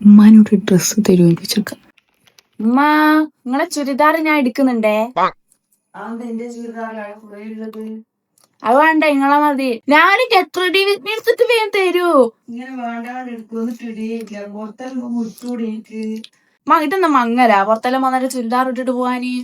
ഉമ്മാനോട് ഡ്രസ്സ് തരുമോ ചോദിച്ചേക്കാം. ഉമ്മ നിങ്ങളെ ചുരിദാർ ഞാൻ എടുക്കുന്നുണ്ടേ. അത് വേണ്ട നിങ്ങളെ മതി. ഞാനിക്ക് എത്ര എടുത്തിട്ട് വേഗം തരൂ. ഇതെന്താ മങ്ങലാ പുറത്തെല്ലാം വന്നിട്ട് ചുരിദാർ ഇട്ടിട്ട് പോവാന്?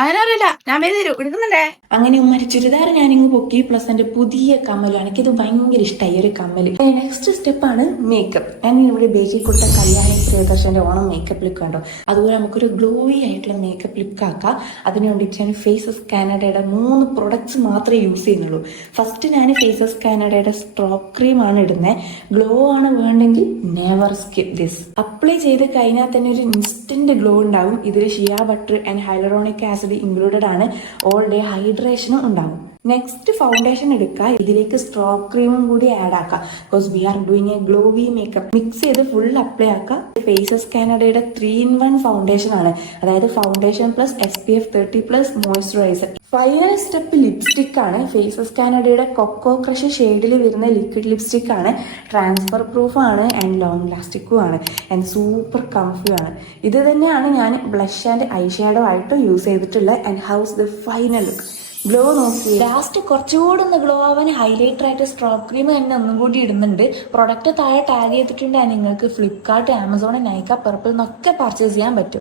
അതിനറിയില്ല, ഞാൻ പേര് തരൂ എടുക്കുന്നുണ്ടേ. അങ്ങനെ ഉമ്മാരി ചുരിദാർ ഞാനിങ്ങ് പൊക്കി. പ്ലസ് എൻ്റെ പുതിയ കമ്മലും, എനിക്കിത് ഭയങ്കര ഇഷ്ടമായി ഒരു കമ്മൽ. നെക്സ്റ്റ് സ്റ്റെപ്പാണ് മേക്കപ്പ്. ഞാൻ ഇവിടെ ബേക്കിൽ കൊടുത്ത കല്യാണി പ്രിയദർശൻ്റെ ഓണം മേക്കപ്പ് ലുക്ക് കണ്ടോ, അതുപോലെ നമുക്കൊരു ഗ്ലോയി ആയിട്ടുള്ള മേക്കപ്പ് ലുക്ക് ആക്കാം. അതിന് വേണ്ടിയിട്ട് ഞാൻ ഫേസസ് കാനഡയുടെ 3 പ്രൊഡക്ട്സ് മാത്രമേ യൂസ് ചെയ്യുന്നുള്ളൂ. ഫസ്റ്റ് ഞാൻ ഫേസസ് കാനഡയുടെ സ്ട്രോക്ക് ക്രീം ആണ് ഇടുന്നത്. ഗ്ലോ ആണ് വേണ്ടെങ്കിൽ നെവർ സ്കിപ്പ് ദിസ്. അപ്ലൈ ചെയ്ത് കഴിഞ്ഞാൽ തന്നെ ഒരു ഇൻസ്റ്റന്റ് ഗ്ലോ ഉണ്ടാവും. ഇതിൽ shea butter and hyaluronic acid included ആണ്. ഓൾ ഡേ ഹൈഡ്രേഷനും ഉണ്ടാകും. നെക്സ്റ്റ് ഫൗണ്ടേഷൻ എടുക്കുക. ഇതിലേക്ക് സ്ട്രോക്ക് ക്രീമും കൂടി ആഡ് ആക്കുക. Because we are doing a glowy makeup. Mix ചെയ്ത് ഫുൾ അപ്ലൈ ആക്കുക. ഫേസസ് കാനഡയുടെ 3-in-1 ഫൗണ്ടേഷൻ ആണ്. അതായത് foundation plus SPF 30 plus moisturizer. Final step lipstick ആണ്. ഫേസസ് കാനഡയുടെ കൊക്കോ ക്രഷ് ഷെയ്ഡിൽ വരുന്ന ലിക്വിഡ് ലിപ്സ്റ്റിക് ആണ്. ട്രാൻസ്ഫർ പ്രൂഫ് ആണ് ആൻഡ് ലോങ് ലാസ്റ്റിക്കും ആണ് ആൻഡ് സൂപ്പർ കംഫി ആണ്. ഇത് തന്നെയാണ് ഞാൻ ബ്ലഷ് ആൻഡ് ഐ ഷാഡോ ആയിട്ട് യൂസ് ചെയ്തിട്ടുള്ള. And how's the final look. Glow നോക്കി ലാസ്റ്റ് കുറച്ചുകൂടെ ഒന്ന് ഗ്ലോ ആവാൻ ഹൈലൈറ്റർ ആയിട്ട് സ്ട്രോക്ക് ക്രീം തന്നെ ഒന്നും കൂടി ഇടുന്നുണ്ട്. പ്രൊഡക്റ്റ് താഴെ ടാഗ് ചെയ്തിട്ടുണ്ട്. നിങ്ങൾക്ക് ഫ്ലിപ്കാർട്ട്, ആമസോൺ, നൈക്ക, പർപ്പിൾ എന്നൊക്കെ പർച്ചേസ് ചെയ്യാൻ പറ്റും.